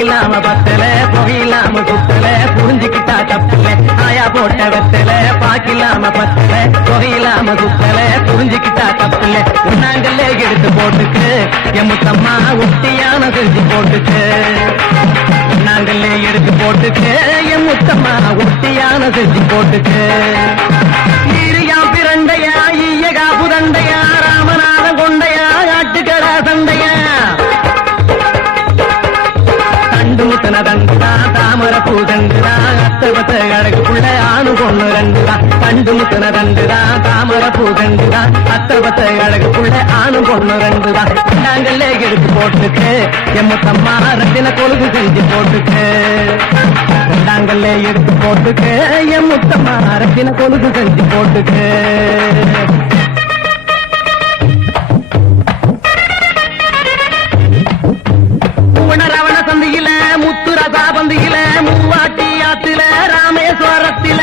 பாக்கில்லாம பத்தல புகையில்லாம குத்தல புரிஞ்சுக்கிட்டா தப்பல ஆயா போட்ட வெத்தல பாக்கில்லாம பத்தல புகையில்லாம குத்தல புரிஞ்சுக்கிட்டா தப்பல உண்ணாங்கல்ல எடுத்து போட்டுக்கு எம்முத்தம்மா ஒட்டியான செஞ்சு போட்டுக்கு உண்ணாங்கல்ல எடுத்து போட்டுக்கு எம்முத்தம்மா ஒட்டியான செஞ்சு போட்டுக்கு ஈரியா பிரண்டையா ஈயகா புதண்டையா ராமநாதன் கொண்டையா ஆட்டுக்கடா சண்டையா தண்டு முத்தன தண்டுதா தாமர பூ தண்டுதா அத்தபத்த கழகுக்குள்ள ஆணு பொண்ணு ரெண்டுதா தண்டு முத்தன தண்டுதா தாமர பூ தண்டுதா அத்தபத்த கழகுக்குள்ள ஆணு பொண்ணு ரெண்டுதா நாங்கள்ல எடுத்து போட்டுக்கு எம்மத்தம்மா ரத்தின கொழுகு செஞ்சு போட்டுக்கு நாங்கள்ல எடுத்து போட்டுக்கு எம்மத்தம்மா ரத்தின கொழுகு செஞ்சு போட்டுக்கு ரவண சந்தியில முத்துரசா பந்தியில மூவாட்டி ஆத்துல ராமேஸ்வரத்தில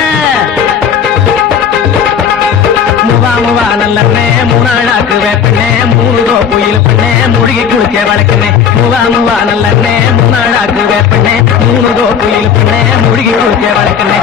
முவா நல்லண்ணே மூணாளாக்கு வேப்பண்ணே மூணு கோயில் பண்ணே மூழ்கி குளிக்க வளர்க்கணே முவா நல்லண்ணே மூணாளாக்கு வேப்பண்ணே மூணு கோயில் பண்ணே மூழ்கி குளிக்க வளர்க்கணே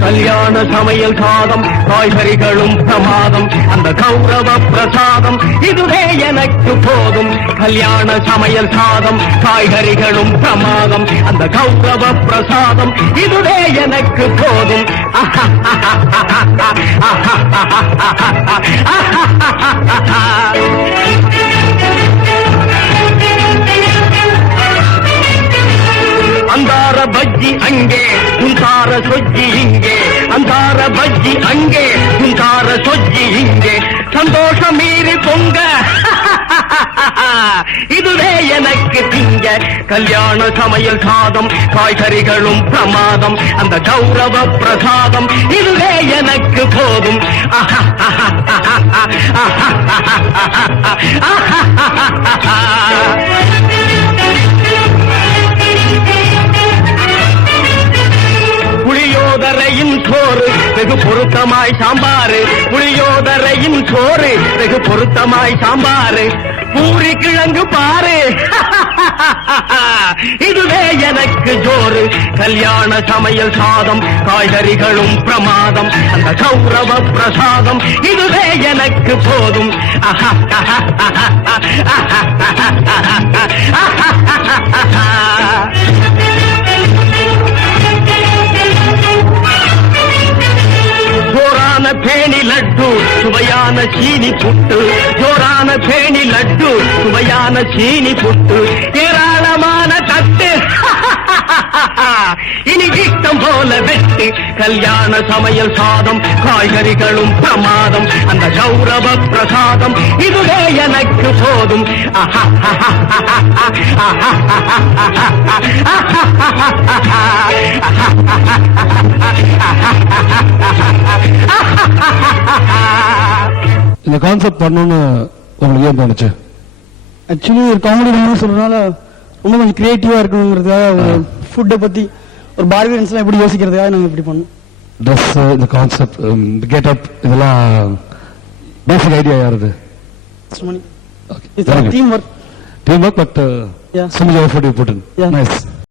கல்யாண சமையல் சாதம் காய்கறிகளும் பிரமாதம் அந்த கௌரவ பிரசாதம் இதுவே எனக்கு போதும் கல்யாண சமையல் சாதம் காய்கறிகளும் பிரமாதம் அந்த கௌரவ பிரசாதம் இதுவே எனக்கு போதும் அந்தார பஜ்ஜி அங்கே உந்தார சொஜ்ஜி இங்கே அந்தார பஜ்ஜி அங்கே உந்தார சொஜ்ஜி இங்கே சந்தோஷம் மீறி பொங்க இதுவே எனக்கு திங்க கல்யாண சமையல் சாதம் காய்கறிகளும் பிரமாதம் அந்த கௌரவ பிரசாதம் இதுவே எனக்கு போதும் புளியோதரையின் சோறு வெகு பொருத்தமாய் சாம்பாரு புளியோதரையின் சோறு வெகு பொருத்தமாய் சாம்பாரு பூரி கிழங்கு பாரு இதுவே எனக்கு ஜோறு கல்யாண சமையல் சாதம் காய்கறிகளும் பிரமாதம் அந்த கௌரவ பிரசாதம் இதுவே எனக்கு போதும் ஜோரான பேணி லட்டு சுவையான சீனி புட்டு ஜோரான பேணி லட்டு சுவையான சீனி புட்டு ஏராளமான தட்டு இனி இஷ்டம் போல வெட்டு கல்யாண சமையல் சாதம் காய்கறிகளும் பிரமாதம் அந்த கௌரவ பிரசாதம் இதுவே எனக்கு போதும் இந்த கான்செப்ட் பண்ணணும்னு உங்களுக்கு ஏன் தோணுச்சு? ஆக்சுவலி ஒரு காமெடி பண்ணு சொல்றதுனால ரொம்ப கொஞ்சம் கிரியேட்டிவா இருக்கணுங்கிறதுக்காக ஃபுட்டை பத்தி ஒரு பார்பியன்ஸ்லாம் எப்படி யோசிக்கிறதுக்காக நாங்கள் இப்படி பண்ணோம். ட்ரெஸ், இந்த கான்செப்ட், கெட் அப், இதெல்லாம் பேசிக் ஐடியா யாருது? It's a teamwork. Teamwork, but Yeah. similar effort you put in. Yeah. Nice.